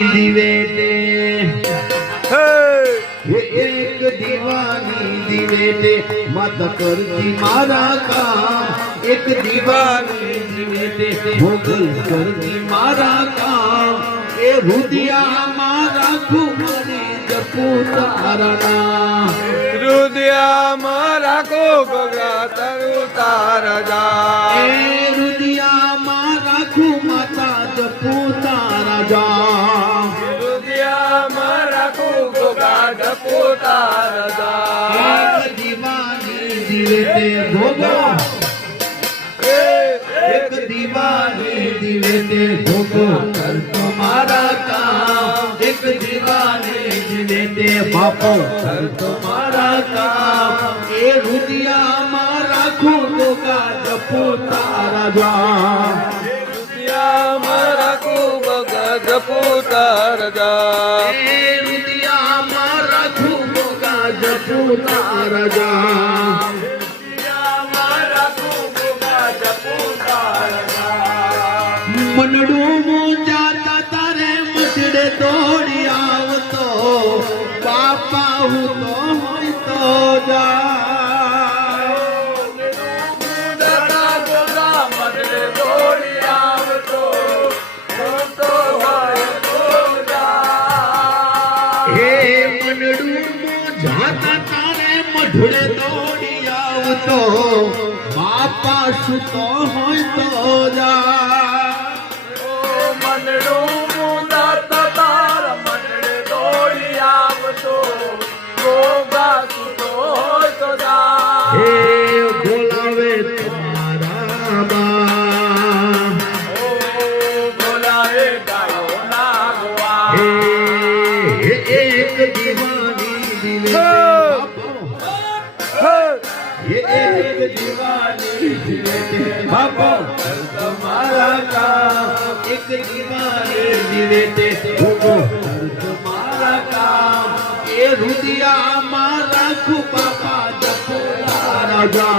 એક દીવાની દિવેટે. મત કરતી મારા કામ. એક દીવાની દિવેટે. ભોગલ કરતી મારા કામ. એ રુદિયા મારા ખુમારે જપુ તારા નામ હૃદયમાં રાખો ભગા તરુ તારા જા એ રુદિયા મારા ખુમાતા જપુ તારા ગોગા જપો તાર જા એક દીવાની દિવેટે ભોગો એક દીવાની દિવેટે ભોગો કરતો મારા કામ એક દીવાની દિવેટે બાપો કરતો મારા કામ એ રુદિયા મારા ખોટો કા જપો તારા જા હૃદયમાં રાખો ગોગા જપો કા રજા મનડું મુંજાતા તારે મચડે દોડી આવતો બાપા હું દાદા મુંજાતા તારે મઢડે દોડી આવતો. બાપા શું તો હોય તો જા. મનડું મુંદાત તાર મનડે દોડી આવતો. ગોગા સુતો હોય તો જા. હે બોલાવે તમારા બા. ઓ બોલાવે ગાયો નાગવા હે હે એક દીવાની ये एक दीवानी दिले बाबा तुम्हारा काम एक दीवानी दिले ते भोगो तुम्हारा काम ये रुदिया मारा खु पापा जपो राजा